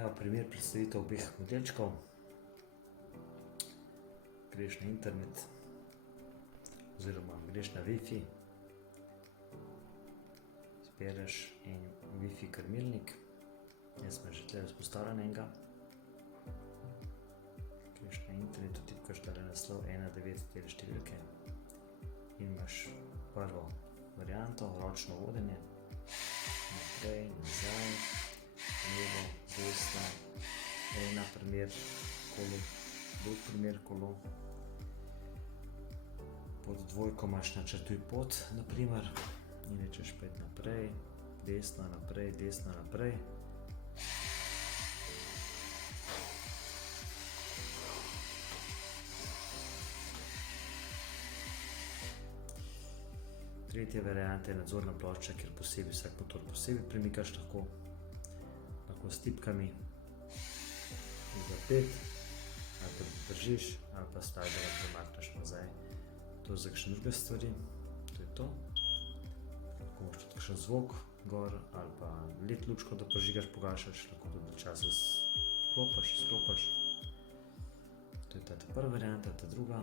Evo primer predstavitev obeh modelčkov. Greš na internet oziroma greš na Wi-Fi, zbereš en Wi-Fi krmilnik. Jaz sem že tukaj vzpostavljen enega. Greš na internetu, tipkaš tale naslov 1.9 tele številke in imaš prvo varianto, ročno vodenje, naprej, nazaj, levo, desno, ena primer kolo, drug primer kolo. Pod dvojko imaš načrtuj pot, naprimer, in rečeš pet naprej, desno, naprej, desno, naprej. Tretja varianta je nadzorna plošča, kjer posebej vsak motor posebej premikaš lahko s tipkami zapet, ali pa držiš, ali pa sliderjem premakneš nazaj. To je za kakšne druge stvari, to je to. Lahko imaš tudi kakšen zvok gor, ali pa LED lučko, da prižigaš, pogašaš, lahko tudi časa izklopiš. To je ta prva varianta, ta druga.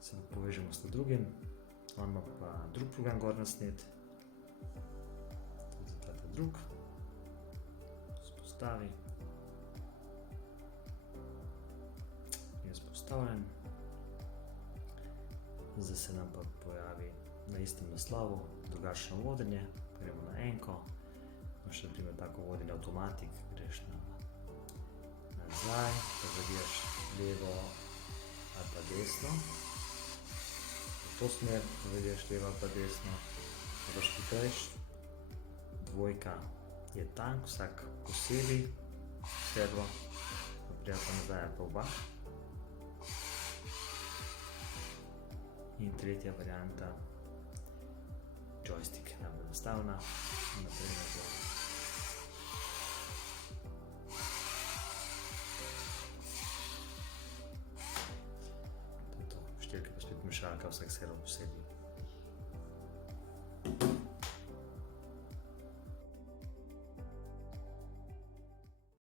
Se povežemo s drugim, on ima pa drug program gor nasnet. Tudi ta drug. Spostavi. Je spostavljen. Zdaj se nam pa pojavi na istem naslovu drugačno vodenje. Gremo na enko. Imaš na primer tako vodenje avtomatik, greš nazaj, pa zavijaš levo ali pa desno. V to smer zavijaš levo ali pa desno, pa špikrajš. Dvojka je tank, vsak posebej, servo, pa prija pa nazaj ali pa oba. In tretja varianta, joystick, najbolj enostavna, naprej nazaj. To je to, številke pa spet mešalka, vsak servo posebej.